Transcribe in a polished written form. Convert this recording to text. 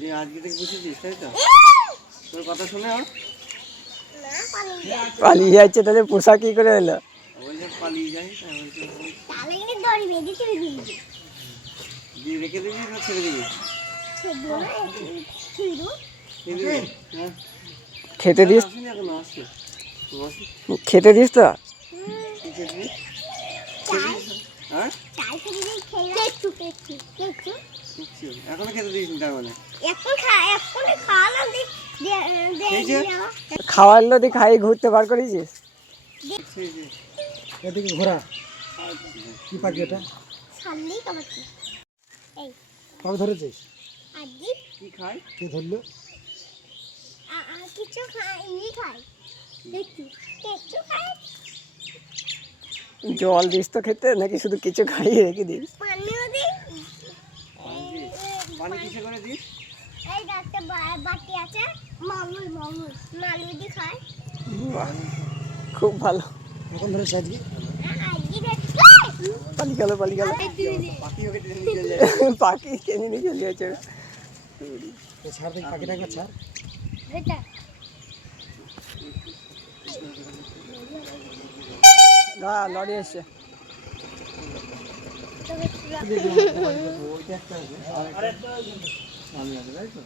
যে আজকে থেকে বুঝেছিস তাই তো? তোর কথা শুনে আর পালিয়ে যাচ্ছে, তাহলে পোশাক কি করে এলো? ওই যে পালিয়ে যায় তাহলে কিন্তু দড়ি বেঁধে ছেড়ে দিবি। দিয়ে রেখে দিবি না ছেড়ে দিবি? ছেড়ে দিও না, ছেড়ে দিও। হ্যাঁ খেতে দিস, আসেনি এখনো, আসছে খেতে দিস তো? কি খেতে দিস? চাল হ্যাঁ চাল ছেড়ে দিয়ে খেয়ে একটু একটু একটু কিচ্ছু এখনো খেতে দিস নি তার মানে? এখন খাওয়ালাম খেয়েছে? খাওয়ালো দিয়ে খাইয়ে ঘুরতে বার করেছিস? খেয়েছে। এদিকে ঘোরা কি পাখি এটা? সামনেই কামাচ্ছি। এই কবে ধরেছিস? আদি কি খায়? কে ধরলো? কিছু খাই, এমনি খাই একটু একটু খাই। জল দিস তো খেতে, নাকি শুধু কিছু খাইয়ে রেখে দিস? পানিও দিই। পানি কিসে করে দিস? এই একটা বাটি আছে, মামুল দিয়ে খায়। বাহ, খুব ভালো। কখন ধরেছিস আজকে? আজকে পালি গেল পাখি ওকে টেনে নিয়ে চলে যায়। পাখি টেনে নিয়ে চলে যাচ্ছে। তো ছাড় দেখি পাখিটা একবার ছাড়। এটা না, লরি এসছে। ওইটা একটা আছে, আরেকটা সামনে আছে তাই তো?